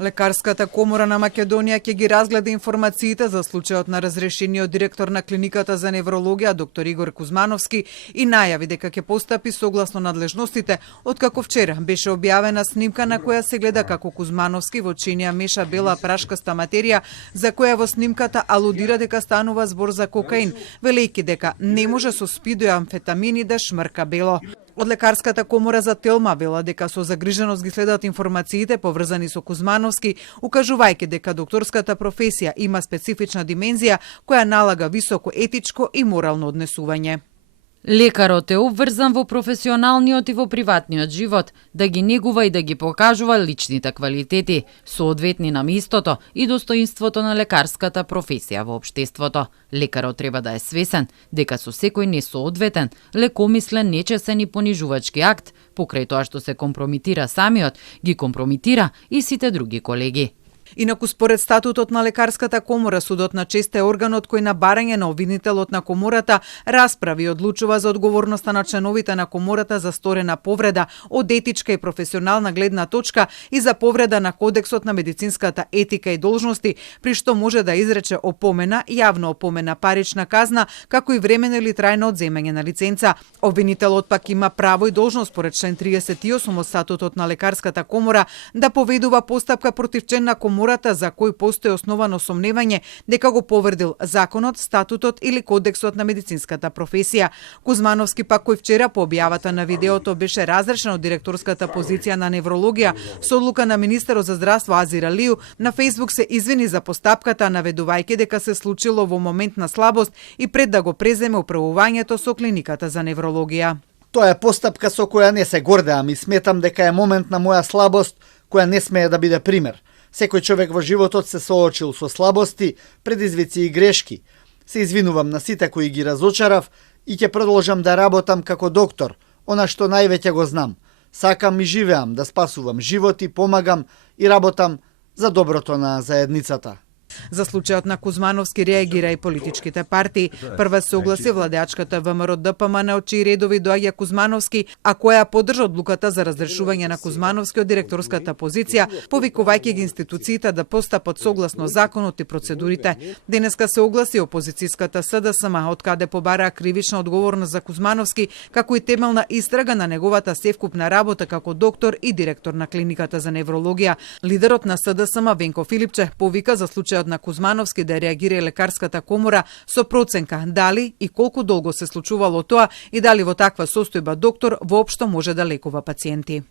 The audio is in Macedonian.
Лекарската комора на Македонија ќе ги разгледа информациите за случајот на разрешениот директор на клиниката за неврологија доктор Игор Кузмановски и најави дека ќе постапи согласно надлежностите, откако вчера беше објавена снимка на која се гледа како Кузмановски во чинија меша бела прашкаста материја, за која во снимката алудира дека станува збор за кокаин, велејќи дека не може со спидо и амфетамини да шмрка бело. Од Лекарската комора за Телма вела дека со загриженост ги следат информациите поврзани со Кузмановски, укажувајќи дека докторската професија има специфична димензија која налага високо етичко и морално однесување. Лекарот е обврзан во професионалниот и во приватниот живот да ги негува и да ги покажува личните квалитети, соодветни на местото и достоинството на лекарската професија во општеството. Лекарот треба да е свесен дека со секој несоодветен, лекомислен, нечесен и понижувачки акт, покрај тоа што се компрометира самиот, ги компрометира и сите други колеги. Инаку според статутот на Лекарската комора, судот на чест е органот кој на барање на обвинителот на комората расправи и одлучува за одговорноста на членовите на комората за сторена повреда од етичка и професионална гледна точка и за повреда на кодексот на медицинската етика и должности, при што може да изрече опомена, јавна опомена, парична казна, како и времено или трајно одземање на лиценца. Обвинителот пак има право и должност според член 38 од статутот на Лекарската комора да поведува постапка против член на комората за кој постои основано сомневање дека го повредил законот, статутот или кодексот на медицинската професија. Кузмановски пак кој вчера по објавата на видеото беше разрешен од директорската позиција на неврологија со одлука на министерот за здравство Азир Алију, на Facebook се извини за постапката, наведувајќи дека се случило во момент на слабост и пред да го преземе управувањето со клиниката за неврологија. Тоа е постапка со која не се гордеам и сметам дека е момент на моја слабост која не смее да биде пример. Секој човек во животот се соочил со слабости, предизвици и грешки. Се извинувам на сите кои ги разочарав и ќе продолжам да работам како доктор, она што највеќе го знам. Сакам и живеам да спасувам животи, помагам и работам за доброто на заедницата. За случајот на Кузмановски реагира и политичките партии. Прва се огласи владеачката ВМРО ДПМН, од чии редови доаѓа Кузмановски, а која поддржа одлуката за разрешување на Кузмановски од директорската позиција, повикувајќи ги институциите да постапат согласно законот и процедурите. Денеска се огласи опозицијската СДСМ, од каде побараа кривична одговорност за Кузмановски, како и темелна истрага на неговата севкупна работа како доктор и директор на клиниката за неврологија. Лидерот на СДСМ Венко Филипче повика за случајот на Кузмановски да реагира Лекарската комора со проценка дали и колку долго се случувало тоа и дали во таква состојба доктор воопшто може да лекува пациенти.